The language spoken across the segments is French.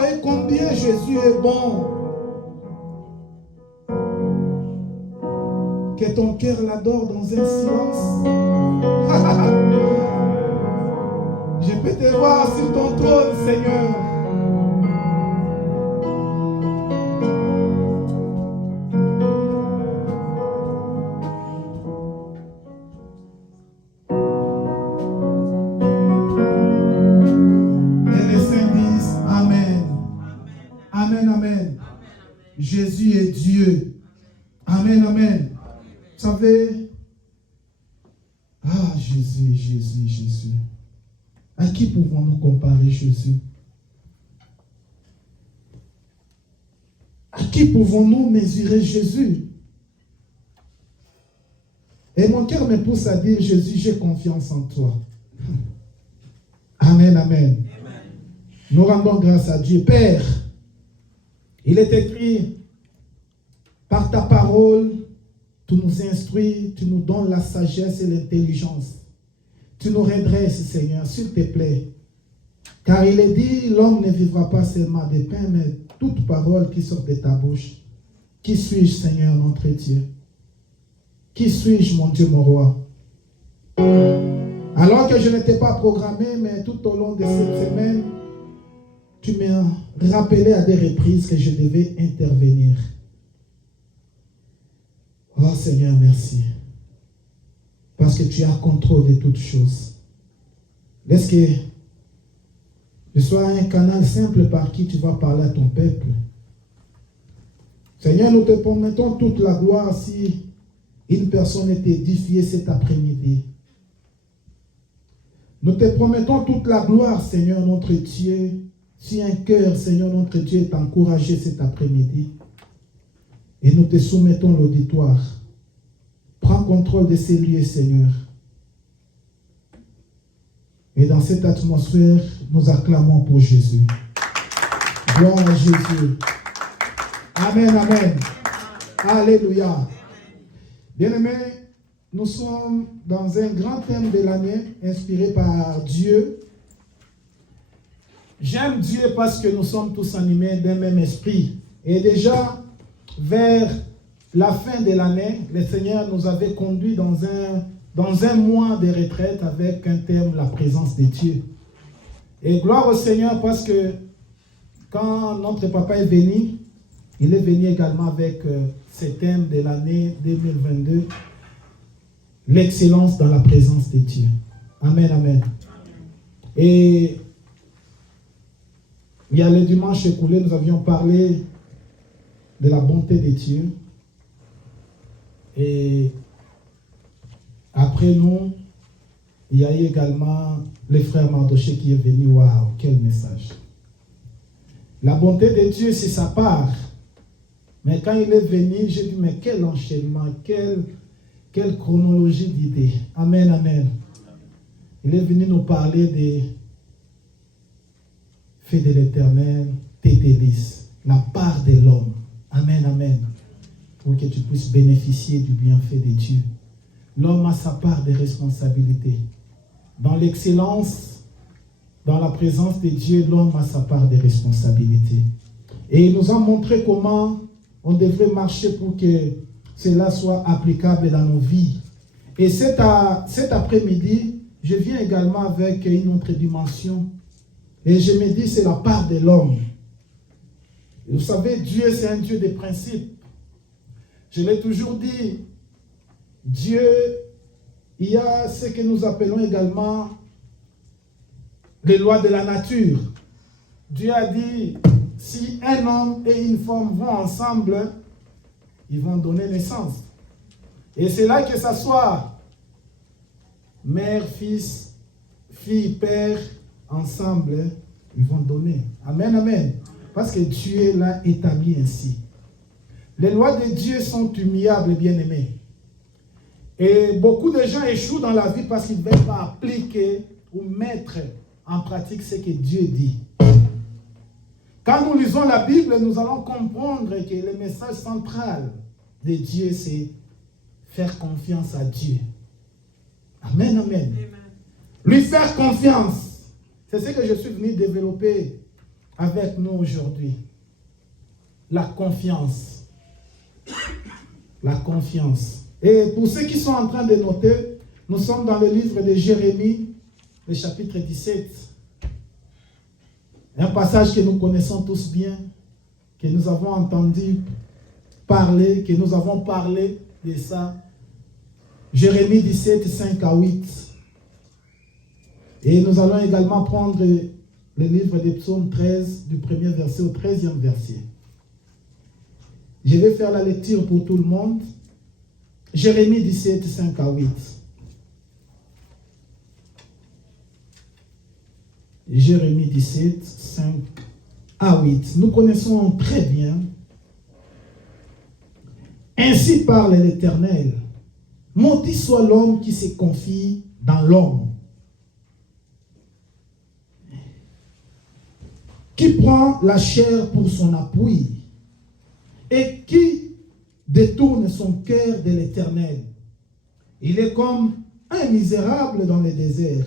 voyez combien Jésus est bon. Que ton cœur l'adore dans un silence. Je peux te voir sur ton trône, Seigneur. Et les saints disent Amen. Amen, amen. Jésus est Dieu. Amen, amen. Vous savez, Jésus, Jésus, Jésus. À qui pouvons-nous comparer Jésus? À qui pouvons-nous mesurer Jésus? Et mon cœur me pousse à dire, Jésus, j'ai confiance en toi. Amen, amen. Amen. Nous rendons grâce à Dieu. Père, il est écrit, par ta parole, tu nous instruis, tu nous donnes la sagesse et l'intelligence. Tu nous redresses, Seigneur, s'il te plaît. Car il est dit, l'homme ne vivra pas seulement de pain, mais toute parole qui sort de ta bouche. Qui suis-je, Seigneur, notre Dieu? Qui suis-je, mon Dieu, mon roi? Alors que je n'étais pas programmé, mais tout au long de cette semaine, tu m'as rappelé à des reprises que je devais intervenir. Oh Seigneur, merci. Parce que tu as contrôle de toutes choses. Laisse que je sois un canal simple par qui tu vas parler à ton peuple. Seigneur, nous te promettons toute la gloire si une personne est édifiée cet après-midi. Nous te promettons toute la gloire, Seigneur notre Dieu, si un cœur, Seigneur notre Dieu, est encouragé cet après-midi. Et nous te soumettons l'auditoire. Prends contrôle de ces lieux, Seigneur. Et dans cette atmosphère, nous acclamons pour Jésus. Gloire à Jésus. Amen, amen. Alléluia. Bien-aimés, nous sommes dans un grand thème de l'année, inspiré par Dieu. J'aime Dieu parce que nous sommes tous animés d'un même esprit. Et déjà, vers la fin de l'année, le Seigneur nous avait conduits dans un mois de retraite avec un thème, la présence de Dieu. Et gloire au Seigneur parce que quand notre papa est venu, il est venu également avec ce thème de l'année 2022, l'excellence dans la présence de Dieu. Amen, amen. Et il y a le dimanche écoulé, nous avions parlé de la bonté de Dieu. Et après nous, il y a eu également le frère Mardoché qui est venu. Waouh, quel message! La bonté de Dieu, c'est sa part. Mais quand il est venu, j'ai dit, mais quel enchaînement, quelle chronologie d'idées. Amen, amen. Il est venu nous parler des faits de l'Éternel, tes délices, la part de l'homme. Amen, amen. Pour que tu puisses bénéficier du bienfait de Dieu. L'homme a sa part de responsabilité. Dans l'excellence, dans la présence de Dieu, l'homme a sa part de responsabilité. Et il nous a montré comment on devrait marcher pour que cela soit applicable dans nos vies. Et cet après-midi, je viens également avec une autre dimension. Et je me dis, c'est la part de l'homme. Vous savez, Dieu, c'est un Dieu de principes. Je l'ai toujours dit, Dieu, il y a ce que nous appelons également les lois de la nature. Dieu a dit, si un homme et une femme vont ensemble, ils vont donner naissance. Et c'est là que ça soit mère, fils, fille, père, ensemble, ils vont donner. Amen, amen. Parce que Dieu l'a établi ainsi. Les lois de Dieu sont immuables, bien-aimés. Et beaucoup de gens échouent dans la vie parce qu'ils ne veulent pas appliquer ou mettre en pratique ce que Dieu dit. Quand nous lisons la Bible, nous allons comprendre que le message central de Dieu, c'est faire confiance à Dieu. Amen, amen. Amen. Lui faire confiance. C'est ce que je suis venu développer avec nous aujourd'hui. La confiance. La confiance. Et pour ceux qui sont en train de noter, nous sommes dans le livre de Jérémie, le chapitre 17. Un passage que nous connaissons tous bien, que nous avons entendu parler, que nous avons parlé de ça. Jérémie 17, 5 à 8. Et nous allons également prendre le livre des psaumes 13, du premier verset au 13e verset. Je vais faire la lecture pour tout le monde. Jérémie 17, 5 à 8. Jérémie 17, 5 à 8. Nous connaissons très bien. Ainsi parle l'Éternel. Maudit soit l'homme qui se confie dans l'homme, qui prend la chair pour son appui et qui détourne son cœur de l'Éternel. Il est comme un misérable dans le désert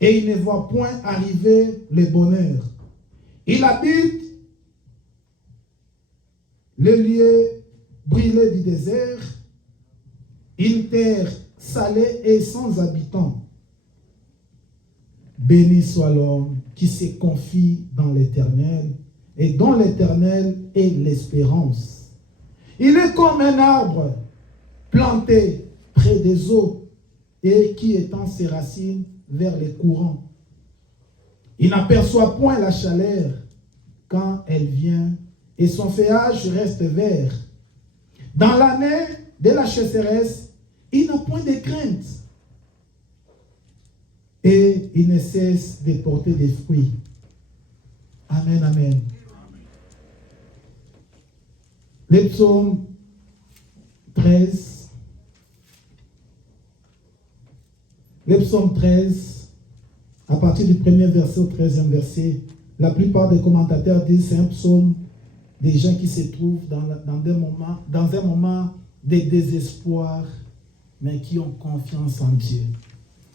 et il ne voit point arriver le bonheur. Il habite le lieu brûlé du désert, une terre salée et sans habitants. Béni soit l'homme qui se confie dans l'Éternel et dont l'Éternel est l'espérance. Il est comme un arbre planté près des eaux et qui étend ses racines vers les courants. Il n'aperçoit point la chaleur quand elle vient et son feuillage reste vert. Dans l'année de la chasseresse, il n'a point de crainte et il ne cesse de porter des fruits. Amen, amen. Le psaume 13. Le psaume 13, à partir du premier verset au 13e verset, la plupart des commentateurs disent que c'est un psaume des gens qui se trouvent dans un moment de désespoir, mais qui ont confiance en Dieu.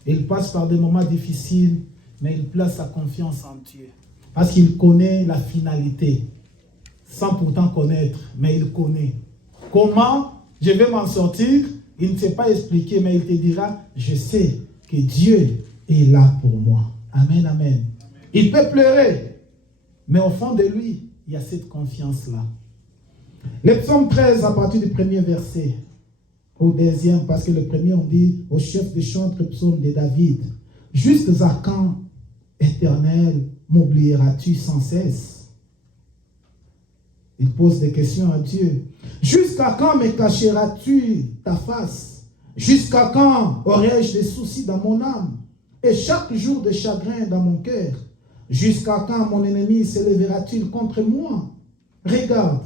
Ils passent par des moments difficiles, mais ils placent sa confiance en Dieu. Parce qu'il connaît la finalité, sans pourtant connaître, mais il connaît. Comment je vais m'en sortir? Il ne sait pas expliquer, mais il te dira, je sais que Dieu est là pour moi. Amen, amen. Il peut pleurer, mais au fond de lui, il y a cette confiance-là. Le psaume 13, à partir du premier verset, au deuxième, parce que le premier, on dit au chef de chantre, psaume de David, « Jusqu'à quand, Éternel, m'oublieras-tu sans cesse ?» Il pose des questions à Dieu. « Jusqu'à quand me cacheras-tu ta face? Jusqu'à quand aurai-je des soucis dans mon âme et chaque jour de chagrin dans mon cœur? Jusqu'à quand mon ennemi s'élèvera-t-il contre moi? Regarde,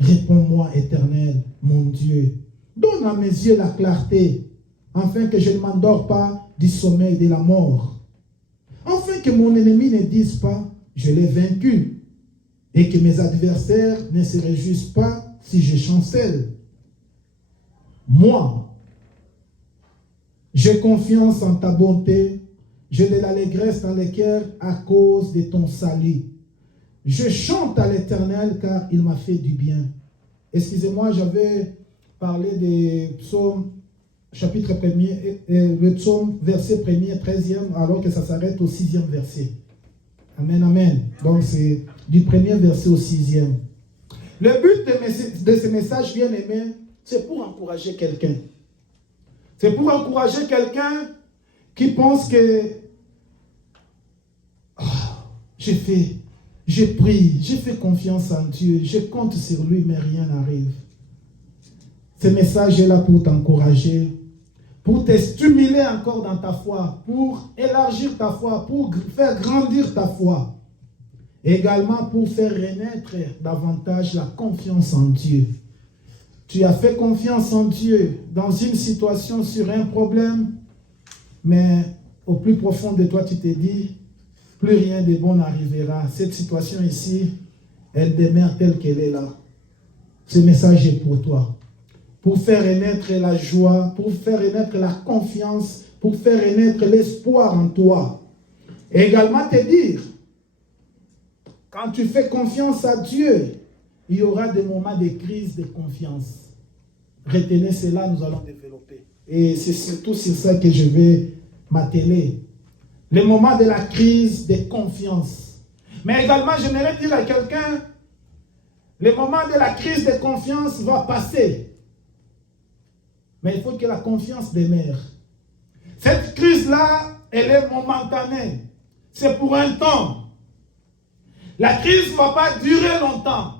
réponds-moi, Éternel, mon Dieu. Donne à mes yeux la clarté, afin que je ne m'endors pas du sommeil de la mort. Afin que mon ennemi ne dise pas, je l'ai vaincu, et que mes adversaires ne se réjouissent pas si je chancelle. Moi, j'ai confiance en ta bonté, j'ai de l'allégresse dans le cœur à cause de ton salut. Je chante à l'Éternel car il m'a fait du bien. Excusez-moi, j'avais parlé des psaumes, chapitre 1er, le psaume, verset 1er, 13e, alors que ça s'arrête au 6e verset. Amen, amen. Donc c'est du premier verset au 6e. Le but de ce message bien aimé, c'est pour encourager quelqu'un. C'est pour encourager quelqu'un qui pense que j'ai pris, j'ai fait confiance en Dieu, je compte sur lui, mais rien n'arrive. Ce message est là pour t'encourager, pour te stimuler encore dans ta foi, pour élargir ta foi, pour faire grandir ta foi. Également pour faire renaître davantage la confiance en Dieu. Tu as fait confiance en Dieu dans une situation, sur un problème, mais au plus profond de toi, tu te dis, plus rien de bon n'arrivera. Cette situation ici, elle demeure telle qu'elle est là. Ce message est pour toi. Pour faire renaître la joie, pour faire renaître la confiance, pour faire renaître l'espoir en toi. Et également te dire Quand tu fais confiance à Dieu, il y aura des moments de crise de confiance. Retenez cela, nous allons développer. Et c'est surtout sur ça que je vais m'atteler. Le moment de la crise de confiance. Mais également, j'aimerais dire à quelqu'un, le moment de la crise de confiance va passer. Mais il faut que la confiance demeure. Cette crise-là, elle est momentanée. C'est pour un temps. La crise ne va pas durer longtemps.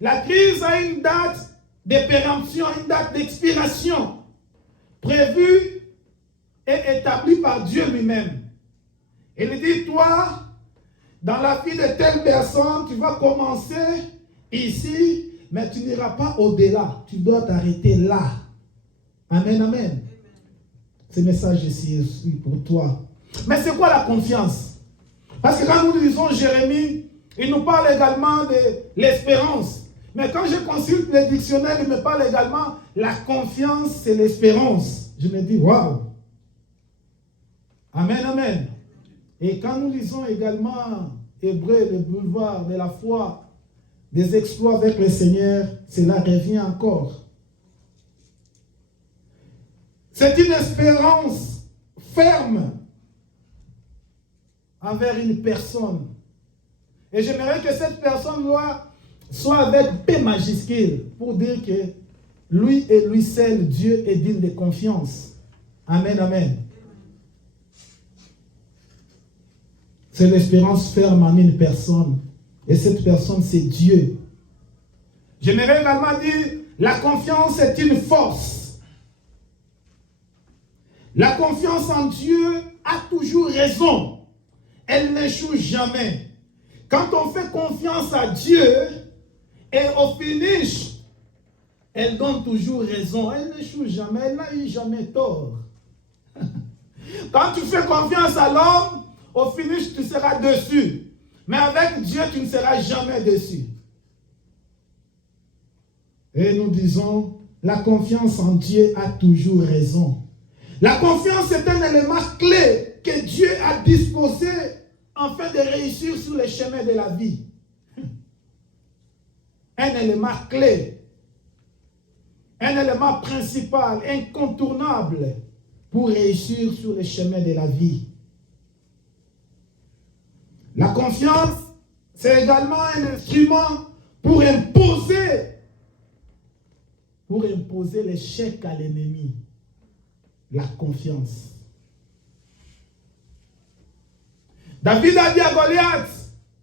La crise a une date de péremption, une date d'expiration prévue et établie par Dieu lui-même. Il dit, toi, dans la vie de telle personne, tu vas commencer ici, mais tu n'iras pas au-delà. Tu dois t'arrêter là. Amen, amen. Ce message ici est pour toi. Mais c'est quoi la confiance? Parce que quand nous lisons Jérémie, il nous parle également de l'espérance. Mais quand je consulte le dictionnaire, il me parle également la confiance, c'est l'espérance. Je me dis, waouh! Amen, amen. Et quand nous lisons également Hébreux, le boulevard de la foi, des exploits avec le Seigneur, cela revient encore. C'est une espérance ferme envers une personne. Et j'aimerais que cette personne-là soit avec P majuscule pour dire que lui et lui seul, Dieu est digne de confiance. Amen, amen. C'est l'espérance ferme en une personne. Et cette personne, c'est Dieu. J'aimerais également dire, la confiance est une force. La confiance en Dieu a toujours raison. Elle n'échoue jamais. Quand on fait confiance à Dieu, et au finish, elle donne toujours raison. Elle n'échoue jamais. Elle n'a eu jamais tort. Quand tu fais confiance à l'homme, au finish, tu seras dessus. Mais avec Dieu, tu ne seras jamais dessus. Et nous disons, la confiance en Dieu a toujours raison. La confiance est un élément clé que Dieu a disposé afin de réussir sur les chemins de la vie. Un élément clé, un élément principal, incontournable pour réussir sur les chemins de la vie. La confiance, c'est également un instrument pour imposer l'échec à l'ennemi. La confiance. David a dit à Goliath,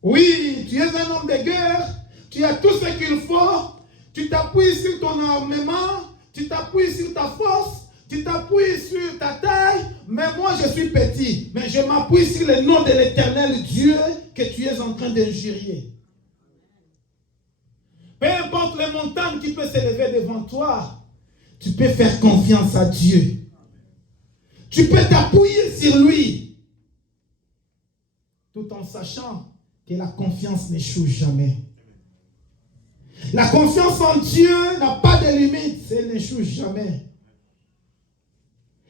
oui, tu es un homme de guerre, tu as tout ce qu'il faut, tu t'appuies sur ton armement, tu t'appuies sur ta force, tu t'appuies sur ta taille, mais moi je suis petit, mais je m'appuie sur le nom de l'Éternel Dieu que tu es en train d'injurier. Peu importe les montagnes qui peuvent s'élever devant toi, tu peux faire confiance à Dieu. Tu peux t'appuyer sur lui, tout en sachant que la confiance n'échoue jamais. La confiance en Dieu n'a pas de limite, elle n'échoue jamais.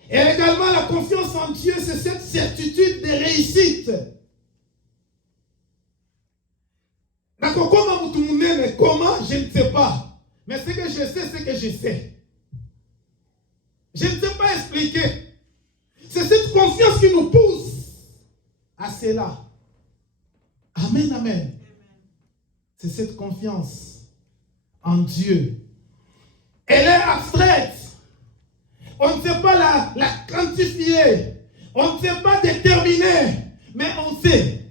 Et également la confiance en Dieu, c'est cette certitude de réussite. D'accord, comment vous mais comment, je ne sais pas. Mais ce que je sais, c'est que je sais. Je ne sais pas expliquer. C'est cette confiance qui nous pousse à cela. Amen, amen. C'est cette confiance en Dieu. Elle est abstraite. On ne sait pas la quantifier. On ne sait pas déterminer. Mais on sait.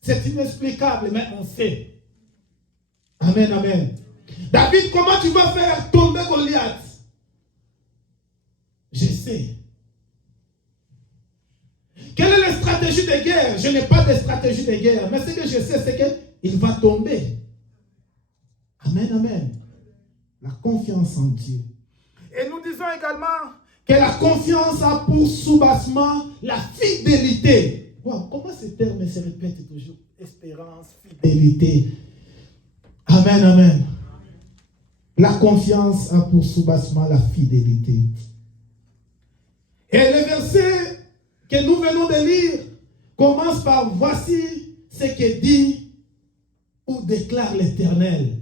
C'est inexplicable, mais on sait. Amen, amen. David, comment tu vas faire tomber Goliath? Je sais. Quelle est la stratégie de guerre? Je n'ai pas de stratégie de guerre. Mais ce que je sais, c'est qu'il va tomber. Amen, amen. La confiance en Dieu. Et nous disons également que la confiance a pour soubassement la fidélité. Wow, comment ce terme se répète toujours? Espérance, fidélité. Amen, amen. La confiance a pour soubassement la fidélité. Et le verset que nous venons de lire commence par voici ce que dit ou déclare l'Éternel.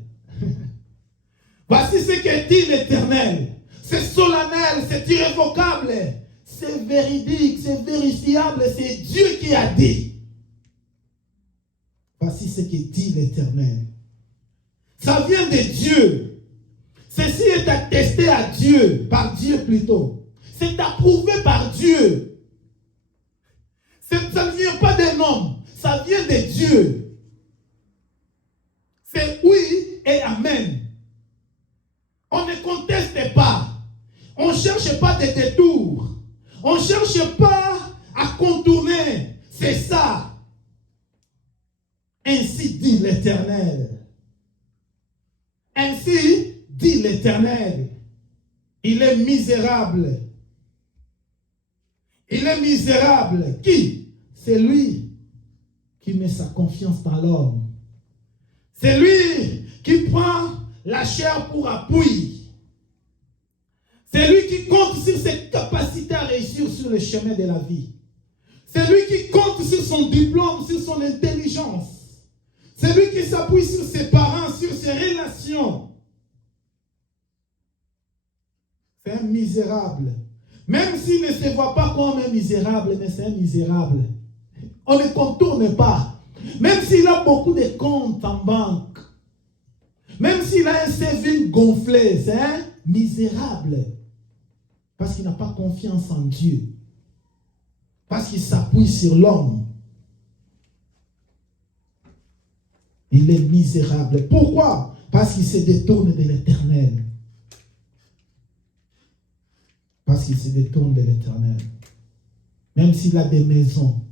Voici ce que dit l'Éternel. C'est solennel, c'est irrévocable, c'est véridique, c'est vérifiable, c'est Dieu qui a dit. Voici ce que dit l'Éternel. Ça vient de Dieu. Ceci est attesté à Dieu, par Dieu plutôt. C'est approuvé par Dieu. Ça ne vient pas d'un homme, ça vient de Dieu. C'est oui et amen. On ne conteste pas. On ne cherche pas des détours. On ne cherche pas à contourner. C'est ça. Ainsi dit l'Éternel. Ainsi dit l'Éternel. Il est misérable. Il est misérable. Qui? C'est lui qui met sa confiance dans l'homme. C'est lui qui prend la chair pour appui. C'est lui qui compte sur ses capacités à réussir sur le chemin de la vie. C'est lui qui compte sur son diplôme, sur son intelligence. C'est lui qui s'appuie sur ses parents, sur ses relations. C'est un misérable. Même s'il ne se voit pas comme un misérable, mais c'est un misérable. On ne contourne pas. Même s'il a beaucoup de comptes en banque, même s'il a un CV gonflé, c'est un misérable. Parce qu'il n'a pas confiance en Dieu. Parce qu'il s'appuie sur l'homme. Il est misérable. Pourquoi? Parce qu'il se détourne de l'Éternel. Parce qu'il se détourne de l'Éternel. Même s'il a des maisons,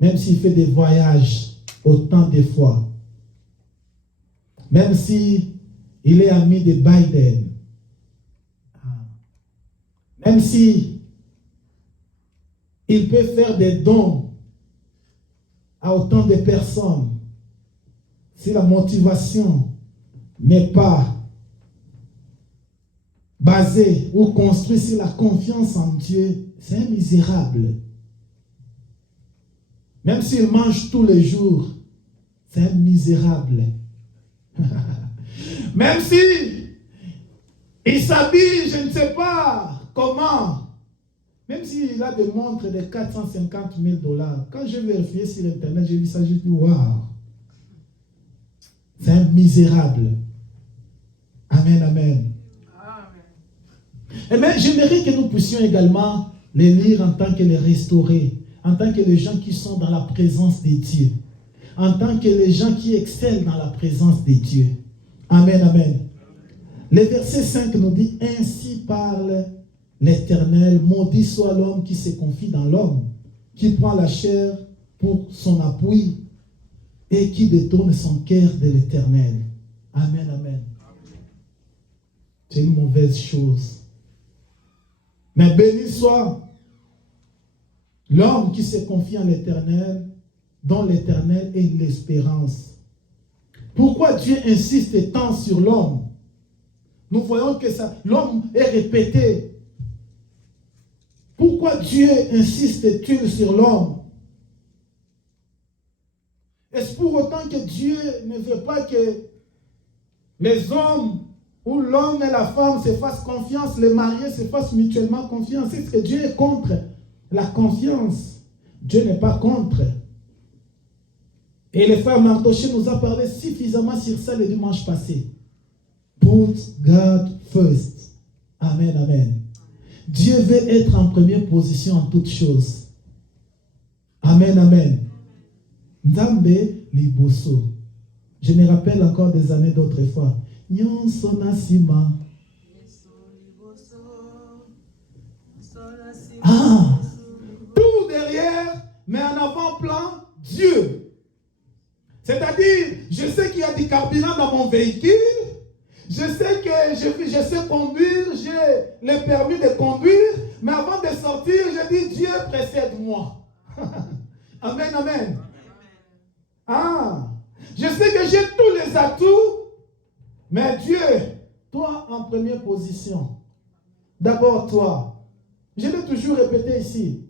même s'il fait des voyages autant de fois, même s'il est ami de Biden, même si il peut faire des dons à autant de personnes, si la motivation n'est pas basée ou construite sur la confiance en Dieu, c'est un misérable. Même s'il mange tous les jours, c'est un misérable. Même si il s'habille, je ne sais pas comment, même s'il a des montres de 450 000 $, quand je vérifiais sur Internet, j'ai vu ça, j'ai dit, waouh, c'est un misérable. Amen, amen. Et bien, j'aimerais que nous puissions également les lire en tant que les restaurer, en tant que les gens qui sont dans la présence de Dieu, en tant que les gens qui excellent dans la présence de Dieu. Amen, amen. Le verset 5 nous dit, ainsi parle l'Éternel, maudit soit l'homme qui se confie dans l'homme, qui prend la chair pour son appui et qui détourne son cœur de l'Éternel. Amen, amen. C'est une mauvaise chose. Mais béni soit l'homme qui se confie en l'Éternel, dont l'Éternel est l'espérance. Pourquoi Dieu insiste tant sur l'homme? Nous voyons que l'homme est répété. Pourquoi Dieu insiste-t-il sur l'homme? Est-ce pour autant que Dieu ne veut pas que les hommes ou l'homme et la femme se fassent confiance, les mariés se fassent mutuellement confiance? Est-ce que Dieu est contre la confiance? Dieu n'est pas contre. Et le frère Martoché nous a parlé suffisamment sur ça le dimanche passé. Put God first. Amen, amen. Dieu veut être en première position en toutes choses. Amen, amen. Nzambe liboso. Je me rappelle encore des années d'autrefois. Nyonso nasima. Ah, tout derrière, mais en avant-plan, Dieu. C'est-à-dire, je sais qu'il y a du carburant dans mon véhicule. Je sais que je sais conduire, j'ai le permis de conduire, mais avant de sortir, je dis Dieu précède-moi. Amen, amen. Ah, je sais que j'ai tous les atouts, mais Dieu, toi en première position. D'abord toi. Je l'ai toujours répété ici.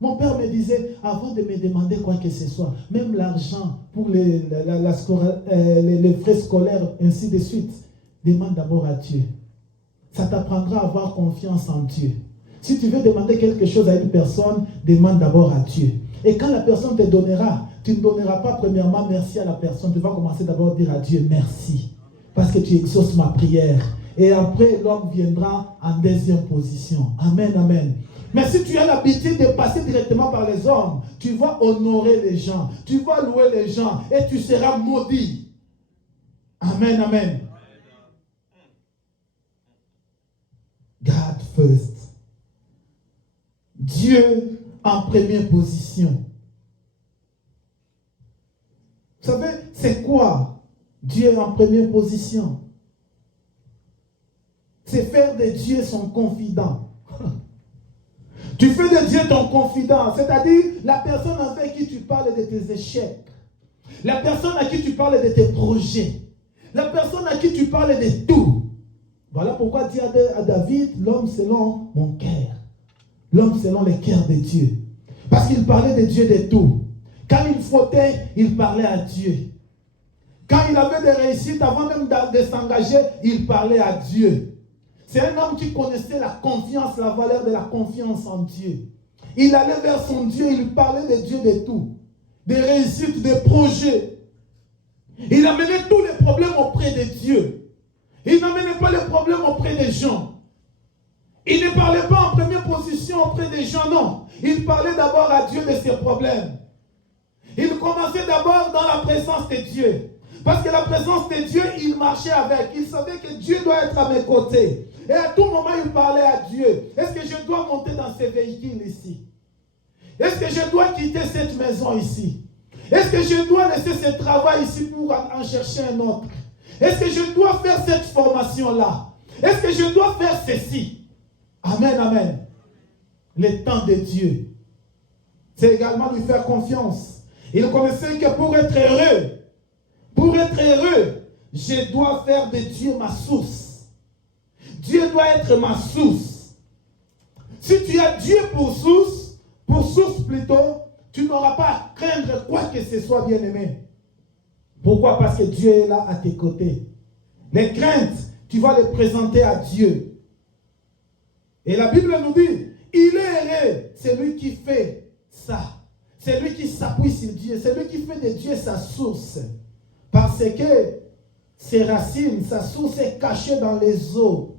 Mon père me disait, avant de me demander quoi que ce soit, même l'argent pour les frais scolaires, ainsi de suite, demande d'abord à Dieu. Ça t'apprendra à avoir confiance en Dieu. Si tu veux demander quelque chose à une personne, demande d'abord à Dieu. Et quand la personne te donnera, tu ne donneras pas premièrement merci à la personne. Tu vas commencer d'abord à dire à Dieu merci. Parce que tu exauces ma prière. Et après, l'homme viendra en deuxième position. Amen, amen. Mais si tu as l'habitude de passer directement par les hommes, tu vas honorer les gens. Tu vas louer les gens. Et tu seras maudit. Amen, amen. God first. Dieu en première position. Vous savez, c'est quoi Dieu en première position? C'est faire de Dieu son confident. Tu fais de Dieu ton confident, c'est-à-dire la personne avec qui tu parles de tes échecs, la personne à qui tu parles de tes projets, la personne à qui tu parles de tout. Voilà pourquoi Dieu a dit à David, l'homme selon mon cœur. L'homme selon le cœur de Dieu. Parce qu'il parlait de Dieu de tout. Quand il frottait, il parlait à Dieu. Quand il avait des réussites, avant même de s'engager, il parlait à Dieu. C'est un homme qui connaissait la confiance, la valeur de la confiance en Dieu. Il allait vers son Dieu, il parlait de Dieu de tout. Des réussites, des projets. Il amenait tous les problèmes auprès de Dieu. Il n'amenait pas les problèmes auprès des gens. Il ne parlait pas en première position auprès des gens, non. Il parlait d'abord à Dieu de ses problèmes. Il commençait d'abord dans la présence de Dieu. Parce que la présence de Dieu, il marchait avec. Il savait que Dieu doit être à mes côtés. Et à tout moment, il parlait à Dieu. Est-ce que je dois monter dans ce véhicule ici? Est-ce que je dois quitter cette maison ici? Est-ce que je dois laisser ce travail ici pour en chercher un autre? Est-ce que je dois faire cette formation-là? Est-ce que je dois faire ceci? Amen, amen. Le temps de Dieu. C'est également lui faire confiance. Il connaissait que pour être heureux, je dois faire de Dieu ma source. Dieu doit être ma source. Si tu as Dieu pour source plutôt, tu n'auras pas à craindre quoi que ce soit, bien-aimé. Pourquoi? Parce que Dieu est là à tes côtés. Les craintes, tu vas les présenter à Dieu. Et la Bible nous dit, il est heureux, c'est lui qui fait ça. C'est lui qui s'appuie sur Dieu. C'est lui qui fait de Dieu sa source. Parce que ses racines, sa source est cachée dans les eaux.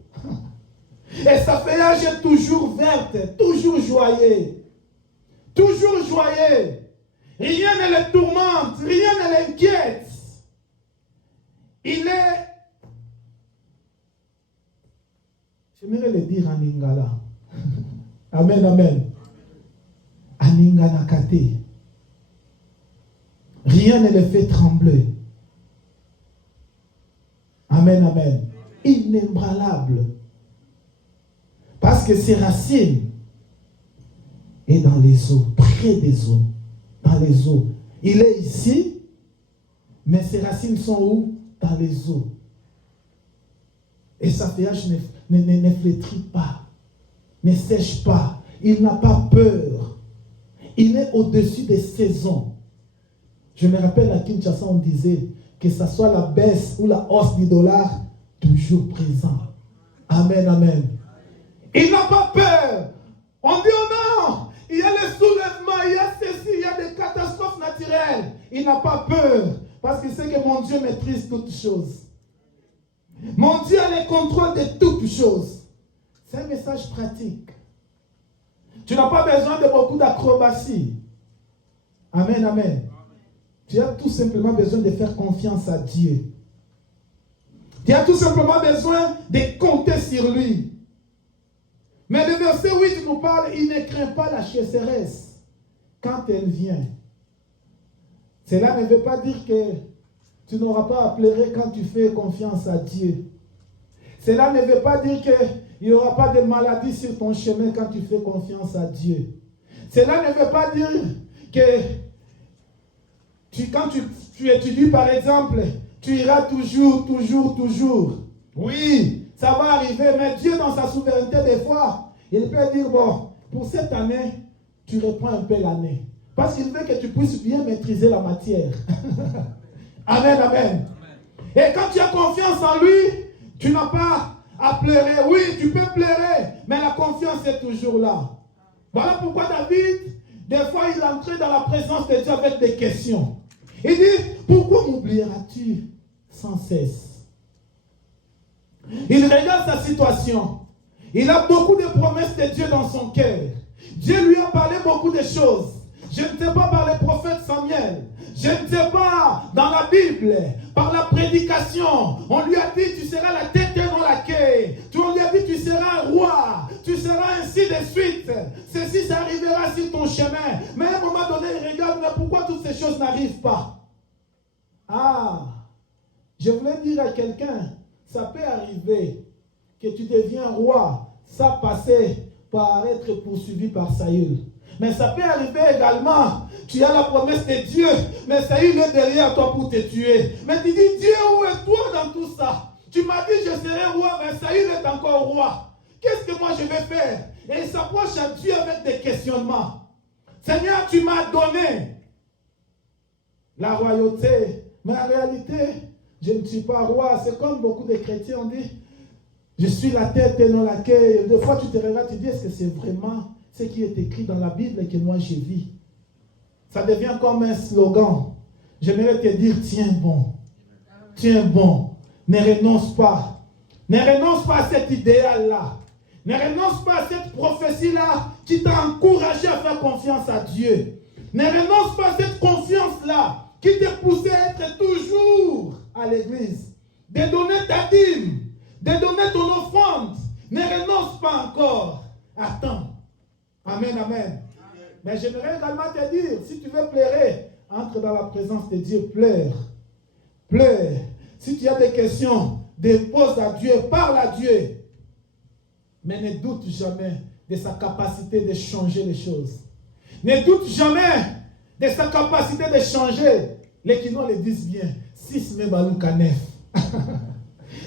Et sa feuillage est toujours verte, toujours joyeux. Toujours joyeux. Rien ne le tourmente, rien ne l'inquiète. Il est... J'aimerais le dire en lingala. Amen, amen. Aninganakate. Rien ne le fait trembler. Amen, amen. Inébranlable. Parce que ses racines est dans les eaux, près des eaux. Dans les eaux. Il est ici, mais ses racines sont où? Dans les eaux. Et sa feuillage ne flétrit pas, ne sèche pas. Il n'a pas peur. Il est au-dessus des saisons. Je me rappelle à Kinshasa, on disait que ce soit la baisse ou la hausse du dollar, toujours présent. Amen, amen. Il n'a pas peur. On dit oh non, il y a les soulèvements, il y a ceci, il y a des catastrophes naturelles. Il n'a pas peur parce qu'il sait que mon Dieu maîtrise toutes choses. Mon Dieu a le contrôle de toutes choses. C'est un message pratique. Tu n'as pas besoin de beaucoup d'acrobatie. Amen, amen. Tu as tout simplement besoin de faire confiance à Dieu. Tu as tout simplement besoin de compter sur lui. Mais le verset 8 nous parle, il ne craint pas la chasseresse quand elle vient. Cela ne veut pas dire que tu n'auras pas à pleurer quand tu fais confiance à Dieu. Cela ne veut pas dire qu'il n'y aura pas de maladie sur ton chemin quand tu fais confiance à Dieu. Cela ne veut pas dire que quand tu étudies par exemple, tu iras toujours. Oui, ça va arriver, mais Dieu dans sa souveraineté des fois, il peut dire, bon, pour cette année, tu reprends un peu l'année. Parce qu'il veut que tu puisses bien maîtriser la matière. Amen, amen. Et quand tu as confiance en lui, tu n'as pas à pleurer. Oui, tu peux pleurer, mais la confiance est toujours là. Voilà pourquoi David, des fois, il entrait dans la présence de Dieu avec des questions. Il dit, pourquoi m'oublieras-tu sans cesse? Il regarde sa situation. Il a beaucoup de promesses de Dieu dans son cœur. Dieu lui a parlé beaucoup de choses. Je ne sais pas par le prophète Samuel. Je ne sais pas dans la Bible, par la prédication. On lui a dit, tu seras la tête et non la queue. On lui a dit, tu seras un roi. Tu seras ainsi de suite. Ceci, ça arrivera sur ton chemin. Mais à un moment donné, il regarde, mais pourquoi toutes ces choses n'arrivent pas? Ah, je voulais dire à quelqu'un, ça peut arriver que tu deviens roi sans passer par être poursuivi par Saül. Mais ça peut arriver également, tu as la promesse de Dieu, mais Saül est derrière toi pour te tuer. Mais tu dis, Dieu, où es toi dans tout ça? Tu m'as dit, je serai roi, mais Saül est encore roi. Qu'est-ce que moi je vais faire? Et il s'approche à Dieu avec des questionnements. Seigneur, tu m'as donné la royauté, mais en réalité, je ne suis pas roi. C'est comme beaucoup de chrétiens ont dit, je suis la tête et non la queue. Des fois, tu te regardes, tu dis, est-ce que c'est vraiment ce qui est écrit dans la Bible que moi je vis? Ça devient comme un slogan. J'aimerais te dire, tiens bon, ne renonce pas. Ne renonce pas à cet idéal-là. Ne renonce pas à cette prophétie-là qui t'a encouragé à faire confiance à Dieu. Ne renonce pas à cette confiance-là qui t'a poussé à être toujours à l'église. De donner ta dîme, de donner ton offrande. Ne renonce pas encore. Attends. Amen, amen. Mais j'aimerais également te dire, si tu veux pleurer, entre dans la présence de Dieu, pleure. Pleure. Si tu as des questions, dépose à Dieu, parle à Dieu. Mais ne doute jamais de sa capacité de changer les choses. Ne doute jamais de sa capacité de changer. Les Kinois le disent bien. Six me baloukanef.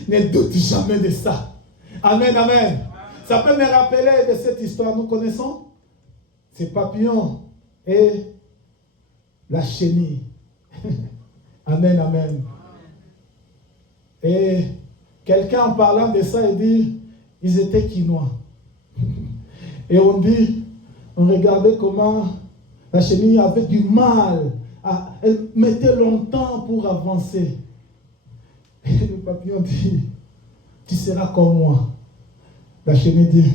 Ne doute jamais de ça. Amen, amen. Ça peut me rappeler de cette histoire. Nous connaissons ces papillons et la chenille. Amen, amen. Et quelqu'un en parlant de ça, il dit, ils étaient Quinois. Et on dit, on regardait comment la chenille avait du mal. Elle mettait longtemps pour avancer. Et le papillon dit, tu seras comme moi. La chenille dit,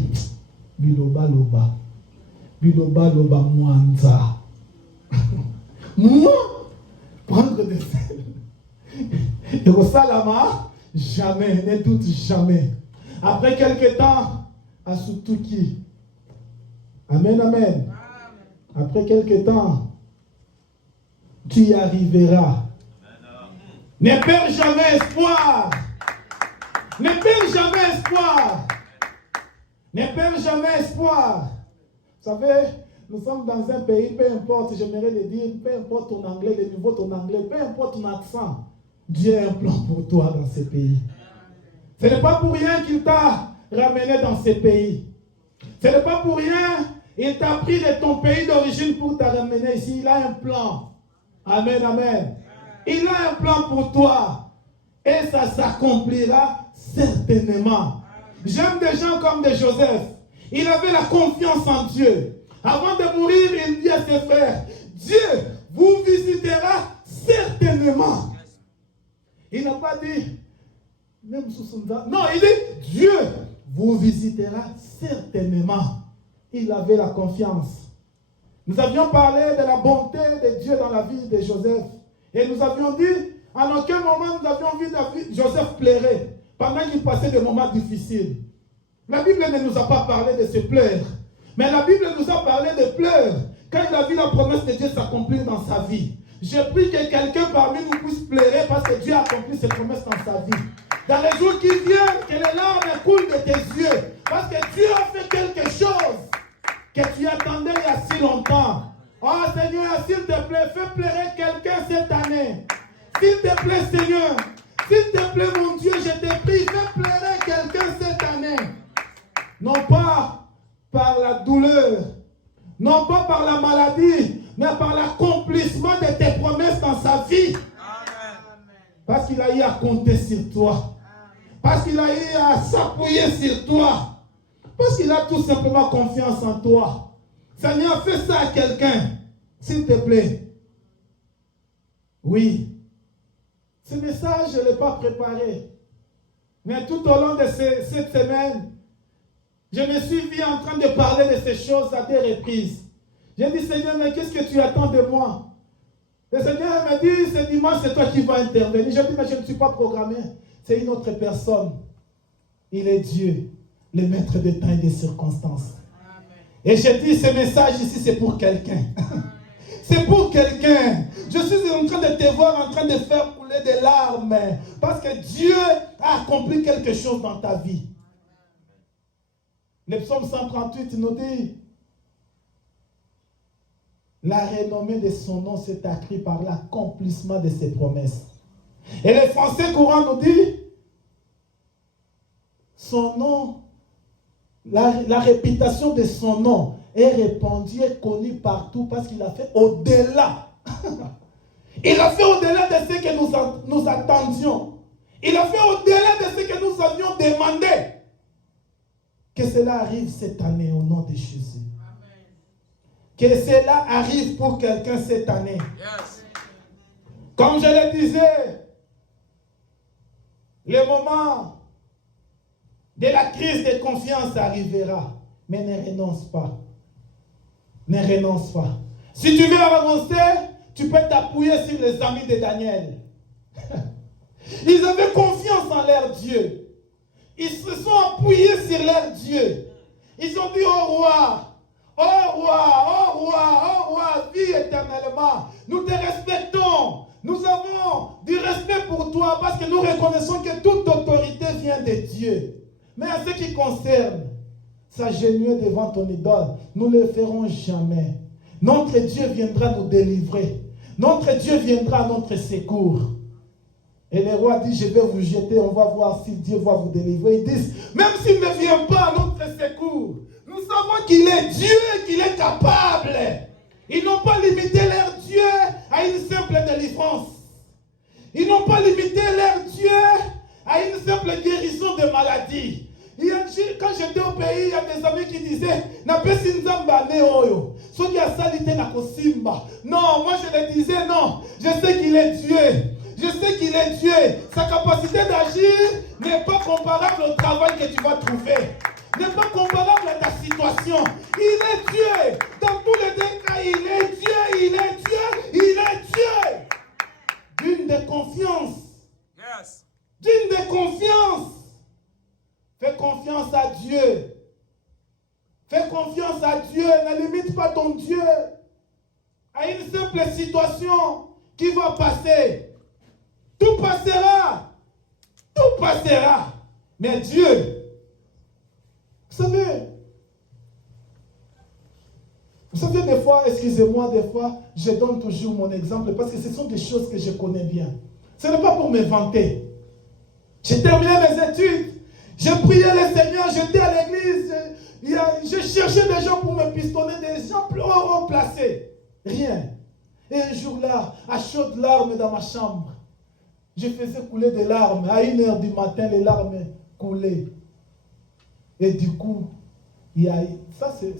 biloba loba. Biloba loba mwanza. Moi, prendre des ailes. Et au salama, jamais, ne doute jamais. Après quelques temps, Asutuki. Amen, amen. Après quelques temps, tu y arriveras. Ne perds jamais espoir. Ne perds jamais espoir. Ne perds jamais espoir. Vous savez, nous sommes dans un pays, peu importe, j'aimerais le dire, peu importe ton anglais, le niveau de ton anglais, peu importe ton accent, Dieu a un plan pour toi dans ce pays. Ce n'est pas pour rien qu'il t'a ramené dans ce pays. Ce n'est pas pour rien il t'a pris de ton pays d'origine pour te ramener ici. Il a un plan. Amen, amen. Il a un plan pour toi. Et ça s'accomplira certainement. J'aime des gens comme de Joseph. Il avait la confiance en Dieu. Avant de mourir, il dit à ses frères, Dieu vous visitera certainement. Il n'a pas dit, même Soussunda. Non, il dit, Dieu vous visitera certainement. Il avait la confiance. Nous avions parlé de la bonté de Dieu dans la vie de Joseph. Et nous avions dit, en aucun moment nous avions vu Joseph pleurer pendant qu'il passait des moments difficiles. La Bible ne nous a pas parlé de ses pleurs. Mais la Bible nous a parlé de pleurs quand il a vu la promesse de Dieu s'accomplir dans sa vie. Je prie que quelqu'un parmi nous puisse pleurer parce que Dieu a accompli ses promesses dans sa vie. Dans les jours qui viennent, que les larmes coulent de tes yeux. Parce que Dieu a fait quelque chose que tu attendais il y a si longtemps. Oh Seigneur, s'il te plaît, fais pleurer quelqu'un cette année. S'il te plaît, Seigneur. S'il te plaît, mon Dieu, je te prie, fais pleurer quelqu'un cette année. Non pas par la douleur, Non pas par la maladie, mais par l'accomplissement de tes promesses dans sa vie. Parce qu'il a eu à compter sur toi. Parce qu'il a eu à s'appuyer sur toi. Parce qu'il a tout simplement confiance en toi. Seigneur, fais ça à quelqu'un, s'il te plaît. Oui. Ce message, je ne l'ai pas préparé. Mais tout au long de cette semaine, je me suis vu en train de parler de ces choses à des reprises. J'ai dit, Seigneur, mais qu'est-ce que tu attends de moi? Le Seigneur m'a dit, ce dimanche, c'est toi qui vas intervenir. J'ai dit, mais je ne suis pas programmé. C'est une autre personne. Il est Dieu, le maître des temps et des circonstances. Amen. Et j'ai dit, ce message ici, c'est pour quelqu'un. C'est pour quelqu'un. Je suis en train de te voir en train de faire couler des larmes. Parce que Dieu a accompli quelque chose dans ta vie. Le psaume 138 nous dit, la renommée de son nom s'est accrue par l'accomplissement de ses promesses. Et le français courant nous dit, son nom, la réputation de son nom est répandue et connue partout parce qu'il a fait au-delà. Il a fait au-delà de ce que nous attendions. Il a fait au-delà de ce que nous avions demandé. Que cela arrive cette année au nom de Jésus. Amen. Que cela arrive pour quelqu'un cette année. Yes. Comme je le disais, le moment de la crise de confiance arrivera. Mais ne renonce pas. Ne renonce pas. Si tu veux avancer, tu peux t'appuyer sur les amis de Daniel. Ils avaient confiance en leur Dieu. Ils se sont appuyés sur leur Dieu. Ils ont dit au roi, vis éternellement. Nous te respectons. Nous avons du respect pour toi parce que nous reconnaissons que toute autorité vient de Dieu. Mais en ce qui concerne s'agenouiller devant ton idole, nous ne le ferons jamais. Notre Dieu viendra nous délivrer. Notre Dieu viendra à notre secours. Et le roi dit, je vais vous jeter, on va voir si Dieu va vous délivrer. Ils disent, même s'il ne vient pas à notre secours, nous savons qu'il est Dieu et qu'il est capable. Ils n'ont pas limité leur Dieu à une simple délivrance. Ils n'ont pas limité leur Dieu à une simple guérison de maladie. Quand j'étais au pays, il y a des amis qui disaient, non, moi je le disais, non, je sais qu'il est Dieu. Je sais qu'il est Dieu. Sa capacité d'agir n'est pas comparable au travail que tu vas trouver. N'est pas comparable à ta situation. Il est Dieu. Dans tous les cas, il est Dieu, il est Dieu, il est Dieu. Digne de confiance. Yes. Digne de confiance. Fais confiance à Dieu. Fais confiance à Dieu. Ne limite pas ton Dieu à une simple situation qui va passer. Tout passera. Tout passera. Mais Dieu, vous savez, des fois, excusez-moi, des fois, je donne toujours mon exemple parce que ce sont des choses que je connais bien. Ce n'est pas pour me vanter. J'ai terminé mes études. J'ai prié le Seigneur, j'étais à l'église. Je cherchais des gens pour me pistonner, des gens plus haut placés. Rien. Et un jour là, à chaudes larmes dans ma chambre, je faisais couler des larmes. À 1h du matin, les larmes coulaient. Et du coup, il y a... Ça, c'est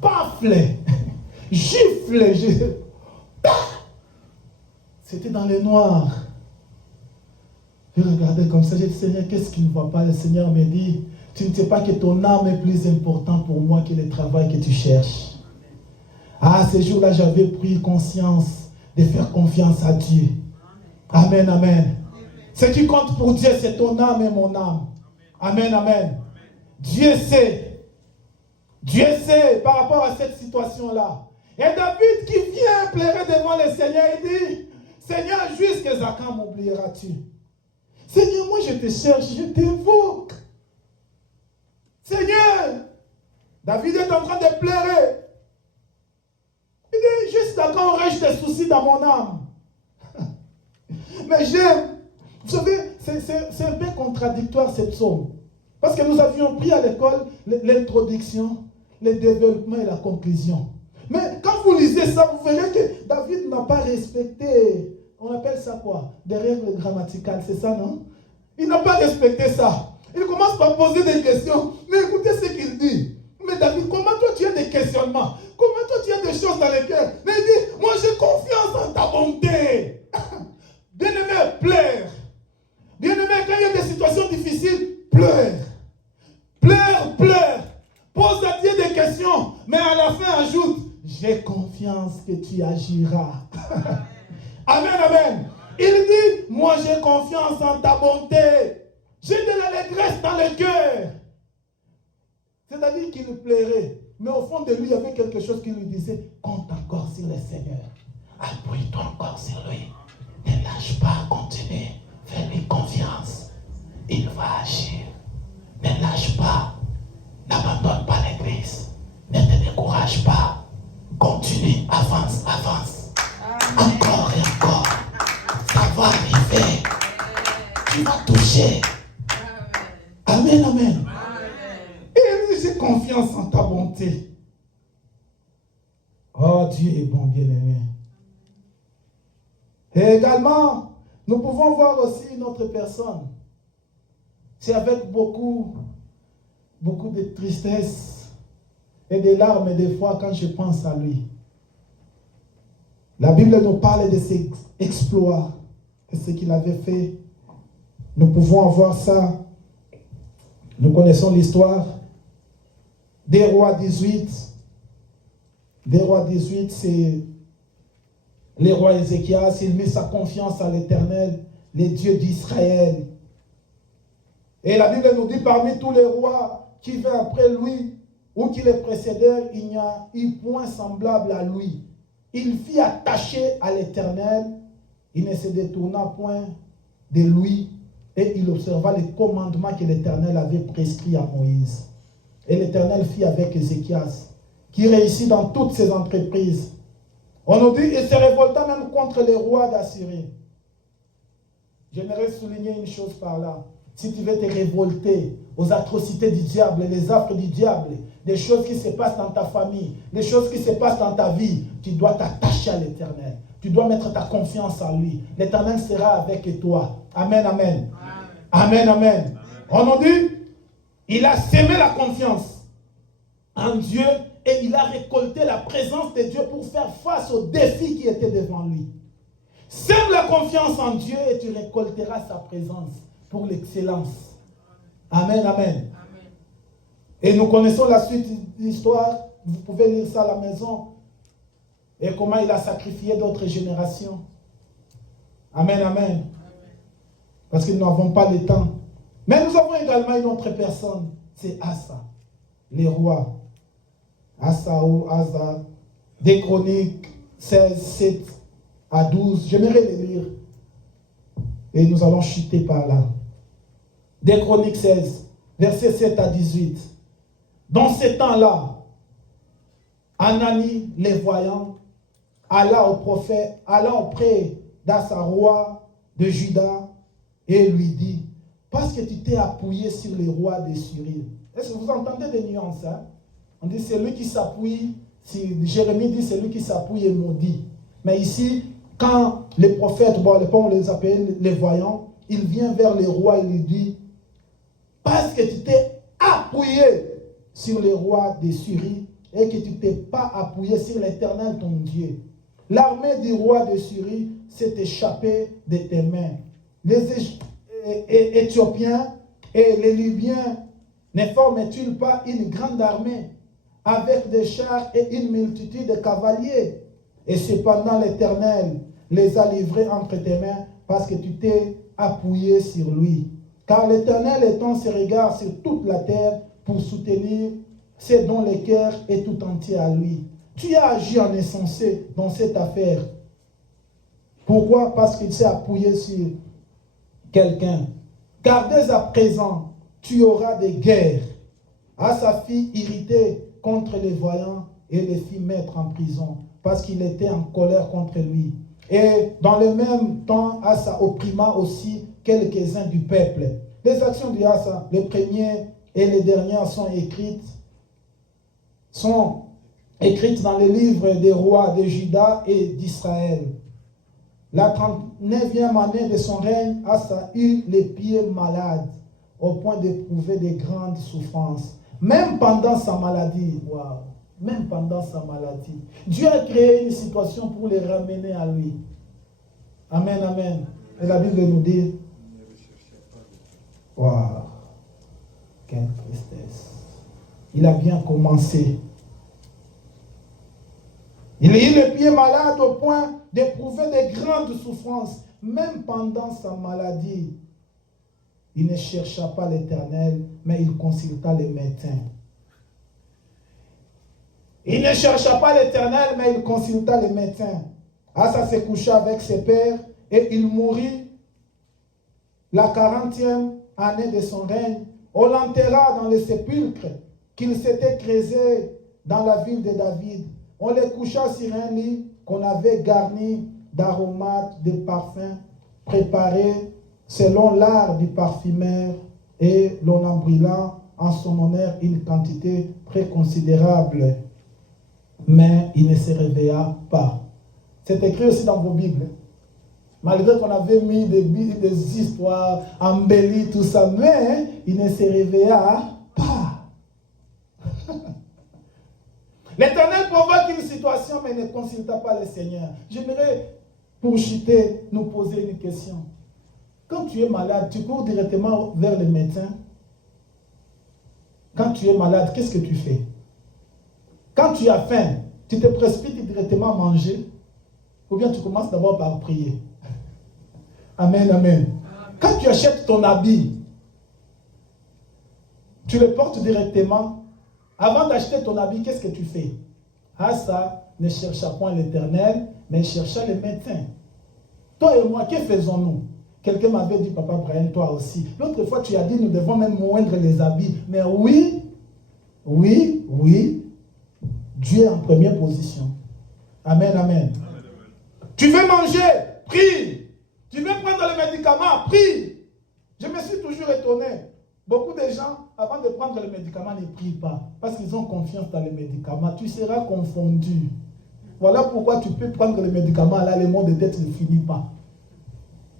bafflé. Giflé. C'était dans le noir. Je regardais comme ça. J'ai dit, Seigneur, qu'est-ce qui ne va pas? Le Seigneur me dit, tu ne sais pas que ton âme est plus importante pour moi que le travail que tu cherches. Ah, ce jour-là, j'avais pris conscience de faire confiance à Dieu. Amen, amen. Ce qui compte pour Dieu, c'est ton âme et mon âme. Amen, amen. Dieu sait. Dieu sait par rapport à cette situation-là. Et David qui vient pleurer devant le Seigneur, il dit, Seigneur, jusqu'à quand m'oublieras-tu? Seigneur, moi je te cherche, je t'invoque. Seigneur, David est en train de pleurer. Il dit, jusqu'à quand aurais-je des soucis dans mon âme? Mais j'aime. Vous savez, c'est un peu contradictoire cette psaume. Parce que nous avions pris à l'école l'introduction. le développement et la conclusion. Mais quand vous lisez ça, vous verrez que David n'a pas respecté, on appelle ça quoi? Des règles grammaticales, c'est ça, non? Il n'a pas respecté ça. Il commence par poser des questions. Mais écoutez ce qu'il dit. Mais David, comment toi tu as des questionnements? Comment toi tu as des choses dans les cœurs? Mais il dit, moi j'ai confiance en ta bonté. Bien-aimé, pleure. Bien-aimé, quand il y a des situations difficiles, pleure. Pleure, pleure. Pose à Dieu des questions. Mais à la fin, ajoute, j'ai confiance que tu agiras. Amen, amen. Il dit, moi j'ai confiance en ta bonté. J'ai de l'allégresse dans le cœur. C'est-à-dire qu'il pleurait. Mais au fond de lui, il y avait quelque chose qui lui disait, compte encore sur le Seigneur. Appuie-toi encore sur lui. Ne lâche pas, continue. Fais-lui confiance. Il va agir. Ne lâche pas. N'abandonne pas l'église. Ne te décourage pas. Continue, avance, avance. Amen. Encore et encore. Ça va arriver. Tu vas toucher. Amen, amen. Et j'ai confiance en ta bonté. Oh, Dieu est bon, bien-aimé. Et également, nous pouvons voir aussi une autre personne. C'est avec beaucoup de tristesse et de larmes des fois quand je pense à lui. La Bible nous parle de ses exploits, de ce qu'il avait fait. Nous pouvons voir ça. Nous connaissons l'histoire des rois 18. Des rois 18, c'est le roi Ézéchias. Il met sa confiance à l'Éternel, le Dieu d'Israël. Et la Bible nous dit, parmi tous les rois qui vinrent après lui, ou qui les précédèrent, il n'y a eu point semblable à lui. Il fit attaché à l'Éternel, il ne se détourna point de lui, et il observa les commandements que l'Éternel avait prescrits à Moïse. Et l'Éternel fit avec Ézéchias, qui réussit dans toutes ses entreprises. On nous dit, il se révolta même contre les rois d'Assyrie. J'aimerais souligner une chose par là. Si tu veux te révolter aux atrocités du diable, les affres du diable, des choses qui se passent dans ta famille, des choses qui se passent dans ta vie, tu dois t'attacher à l'Éternel. Tu dois mettre ta confiance en lui. L'Éternel sera avec toi. Amen, amen. Amen, amen. On nous dit, il a sémé la confiance en Dieu et il a récolté la présence de Dieu pour faire face aux défis qui étaient devant lui. Sème la confiance en Dieu et tu récolteras sa présence pour l'excellence. Amen, amen. Et nous connaissons la suite de l'histoire. Vous pouvez lire ça à la maison. Et comment il a sacrifié d'autres générations. Amen, amen. Parce que nous n'avons pas le temps. Mais nous avons également une autre personne. C'est Asa, les rois. Asa ou Asa. Des Chroniques 16, 7 à 12. J'aimerais les lire. Et nous allons chuter par là. Des Chroniques 16, versets 7 à 18. Dans ces temps-là, Anani, les voyants, alla au prophète, alla auprès d'Asa, roi de Juda, et lui dit, parce que tu t'es appuyé sur les rois de Syrie. Est-ce que vous entendez des nuances? Hein? On dit, c'est lui qui s'appuie, Jérémie dit, c'est lui qui s'appuie et maudit. Mais ici, quand les prophètes, bon, on les appelle les voyants, il vient vers les rois et lui dit, parce que tu t'es appuyé sur les rois de Syrie et que tu ne t'es pas appuyé sur l'Éternel ton Dieu. L'armée du roi de Syrie s'est échappée de tes mains. Les Éthiopiens et les Libyens ne forment-ils pas une grande armée avec des chars et une multitude de cavaliers? Et cependant l'Éternel les a livrés entre tes mains parce que tu t'es appuyé sur lui. Car l'Éternel étend ses regards sur toute la terre pour soutenir ceux dont le cœur est tout entier à lui. Tu as agi en insensé dans cette affaire. Pourquoi? Parce qu'il s'est appuyé sur quelqu'un. Car dès à présent, tu auras des guerres. À sa fille irritée contre les voyants et les fit mettre en prison parce qu'il était en colère contre lui. Et dans le même temps, Asa opprima aussi quelques-uns du peuple. Les actions d'Asa, les premières et les dernières sont écrites sont écrites dans les livres des rois de Juda et d'Israël. La 39e année de son règne, Asa eut les pieds malades, au point d'éprouver de grandes souffrances. Même pendant sa maladie, waouh, même pendant sa maladie, Dieu a créé une situation pour les ramener à lui. Amen, amen. Et la Bible nous dit, waouh, quelle tristesse. Il a bien commencé. Il a eu les pieds malades au point d'éprouver de grandes souffrances. Même pendant sa maladie, il ne chercha pas l'Éternel, mais il consulta les médecins. Il ne chercha pas l'Éternel, mais il consulta les médecins. Asa se coucha avec ses pères et il mourut la 40e année de son règne. On l'enterra dans le sépulcre qu'il s'était creusé dans la ville de David. On les coucha sur un lit qu'on avait garni d'aromates, de parfums préparés selon l'art du parfumeur, et l'on en brûla en son honneur une quantité très considérable. Mais il ne se réveilla pas. C'est écrit aussi dans vos Bibles. Malgré qu'on avait mis des histoires embellies, tout ça, mais il ne se réveilla pas. L'Éternel provoque une situation, mais ne consulta pas le Seigneur. J'aimerais, pour chuter, nous poser une question. Quand tu es malade, tu cours directement vers le médecin. Quand tu es malade, qu'est-ce que tu fais? Quand tu as faim, tu te précipites directement à manger, ou bien tu commences d'abord par prier. Amen, amen. Quand tu achètes ton habit, tu le portes directement. Avant d'acheter ton habit, qu'est-ce que tu fais? Asa ne chercha point l'Éternel, mais chercha le médecin. Toi et moi, que faisons-nous? Quelqu'un m'avait dit, Papa Brian, toi aussi. L'autre fois, tu as dit, nous devons même moindre les habits. Mais oui, Dieu est en première position. Amen, amen. Tu veux manger? Prie. Tu veux prendre le médicament? Prie. Je me suis toujours étonné. Beaucoup de gens, avant de prendre le médicament, ne prient pas. Parce qu'ils ont confiance dans le médicament. Tu seras confondu. Voilà pourquoi tu peux prendre le médicament. Là, le monde de tête ne finit pas.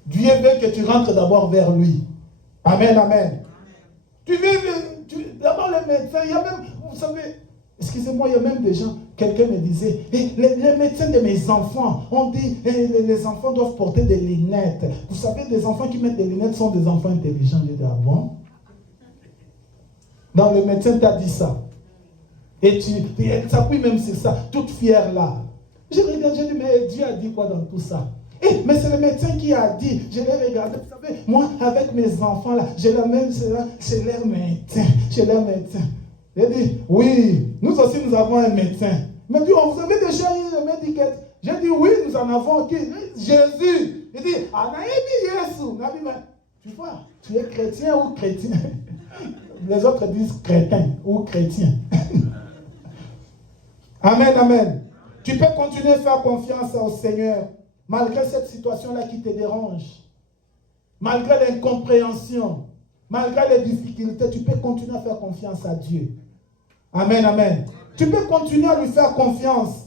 Dieu veut que tu rentres d'abord vers lui. Amen, amen. Tu veux d'abord le médecin. Il y a même, vous savez, excusez-moi, il y a même des gens, quelqu'un me disait, les médecins de mes enfants, on dit, les enfants doivent porter des lunettes. Vous savez, des enfants qui mettent des lunettes sont des enfants intelligents. Je dis, ah bon? Donc le médecin t'a dit ça. Et elle s'appuie même sur ça, toute fière là. Je regarde, je dis, mais Dieu a dit quoi dans tout ça? Mais c'est le médecin qui a dit, je l'ai regardé, vous savez, moi avec mes enfants là, j'ai la même, c'est leur médecin, j'ai leur médecin. J'ai dit, oui, nous aussi nous avons un médecin. Il m'a dit, oh, vous avez déjà eu le médicament? J'ai dit, oui, nous en avons qui? Jésus. Il dit, tu vois, tu es chrétien ou chrétien? Les autres disent crétin ou chrétien. Amen, amen. Tu peux continuer à faire confiance au Seigneur. Malgré cette situation-là qui te dérange, malgré l'incompréhension, malgré les difficultés, tu peux continuer à faire confiance à Dieu. Amen, amen. Tu peux continuer à lui faire confiance,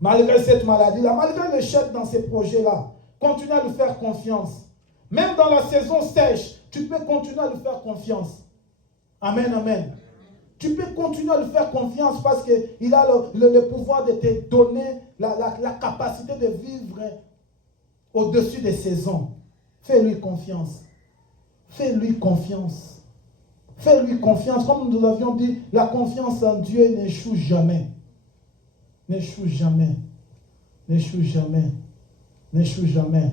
malgré cette maladie-là, malgré l'échec dans ces projets-là. Continue à lui faire confiance. Même dans la saison sèche, tu peux continuer à lui faire confiance. Amen, amen. Tu peux continuer à lui faire confiance parce qu'il a le pouvoir de te donner la capacité de vivre au-dessus des saisons. Fais-lui confiance. Fais-lui confiance. Fais-lui confiance. Comme nous avions dit, la confiance en Dieu n'échoue jamais. N'échoue jamais. N'échoue jamais. N'échoue jamais.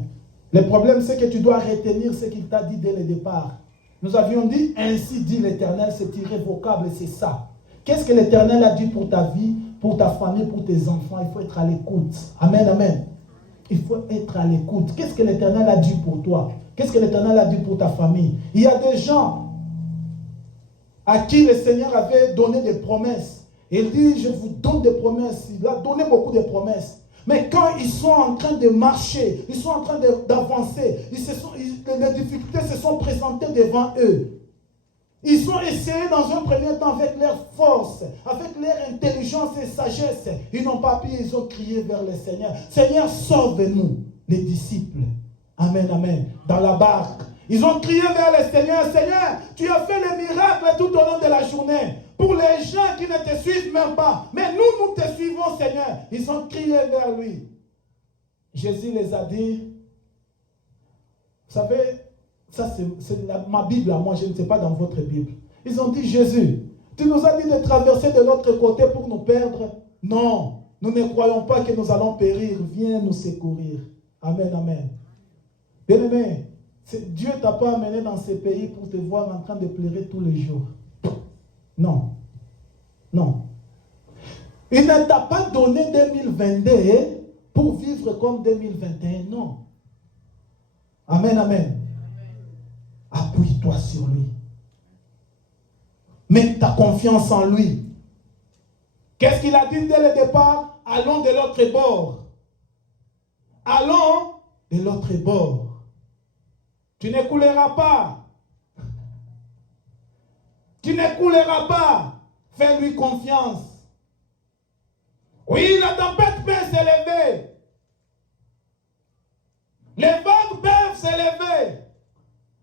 Le problème, c'est que tu dois retenir ce qu'il t'a dit dès le départ. Nous avions dit, ainsi dit l'Éternel, c'est irrévocable, c'est ça. Qu'est-ce que l'Éternel a dit pour ta vie, pour ta famille, pour tes enfants? Il faut être à l'écoute. Amen, amen. Il faut être à l'écoute. Qu'est-ce que l'Éternel a dit pour toi? Qu'est-ce que l'Éternel a dit pour ta famille? Il y a des gens à qui le Seigneur avait donné des promesses. Il dit, je vous donne des promesses. Il a donné beaucoup de promesses. Mais quand ils sont en train de marcher, ils sont en train d'avancer, les difficultés se sont présentées devant eux. Ils ont essayé dans un premier temps avec leur force, avec leur intelligence et sagesse. Ils n'ont pas pu, ils ont crié vers le Seigneur. Seigneur, sauve-nous, les disciples. Amen, amen. Dans la barque. Ils ont crié vers le Seigneur. Seigneur, tu as fait les miracles tout au long de la journée. Pour les gens qui ne te suivent même pas. Mais nous, nous te suivons, Seigneur. Ils ont crié vers lui. Jésus les a dit, vous savez, ça c'est ma Bible à moi, je ne sais pas dans votre Bible. Ils ont dit, Jésus, tu nous as dit de traverser de l'autre côté pour nous perdre. Non, nous ne croyons pas que nous allons périr. Viens nous secourir. Amen, amen. Bien-aimé, Dieu ne t'a pas amené dans ce pays pour te voir en train de pleurer tous les jours. Non. Non. Il ne t'a pas donné 2022 pour vivre comme 2021. Non. Amen, amen. Appuie-toi sur lui. Mets ta confiance en lui. Qu'est-ce qu'il a dit dès le départ? Allons de l'autre bord. Allons de l'autre bord. Tu ne couleras pas. Tu ne couleras pas. Fais-lui confiance. Oui, la tempête peut s'élever. Les vagues peuvent s'élever.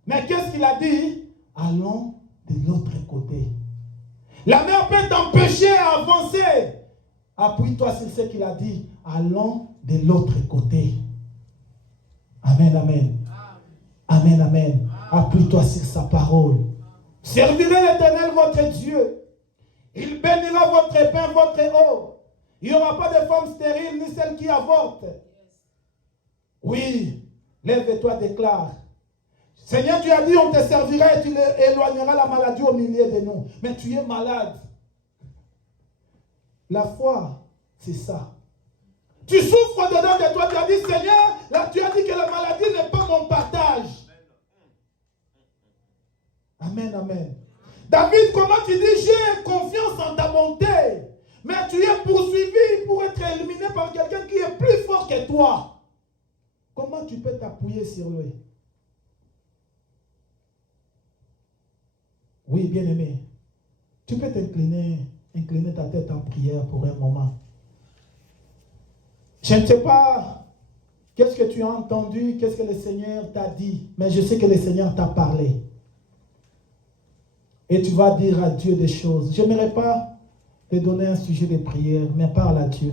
Mais qu'est-ce qu'il a dit? Allons de l'autre côté. La mer peut t'empêcher à avancer. Appuie-toi sur ce qu'il a dit. Allons de l'autre côté. Amen, amen. Amen, amen. Appuie-toi sur sa parole. Servirez l'Éternel votre Dieu. Il bénira votre pain, votre eau. Il n'y aura pas de femme stérile ni celle qui avorte. Oui, lève-toi, déclare. Seigneur, tu as dit, on te servira et tu éloigneras la maladie au milieu de nous. Mais tu es malade. La foi, c'est ça. Tu souffres dedans de toi. Tu as dit, Seigneur, là, tu as dit que la maladie n'est pas mon partage. Amen, amen. David, comment tu dis, j'ai confiance en ta bonté. Mais tu es poursuivi pour être éliminé par quelqu'un qui est plus fort que toi. Comment tu peux t'appuyer sur lui? Oui, bien-aimé. Tu peux incliner ta tête en prière pour un moment. Je ne sais pas qu'est-ce que tu as entendu, qu'est-ce que le Seigneur t'a dit, mais je sais que le Seigneur t'a parlé. Et tu vas dire à Dieu des choses. Je n'aimerais pas te donner un sujet de prière, mais parle à Dieu.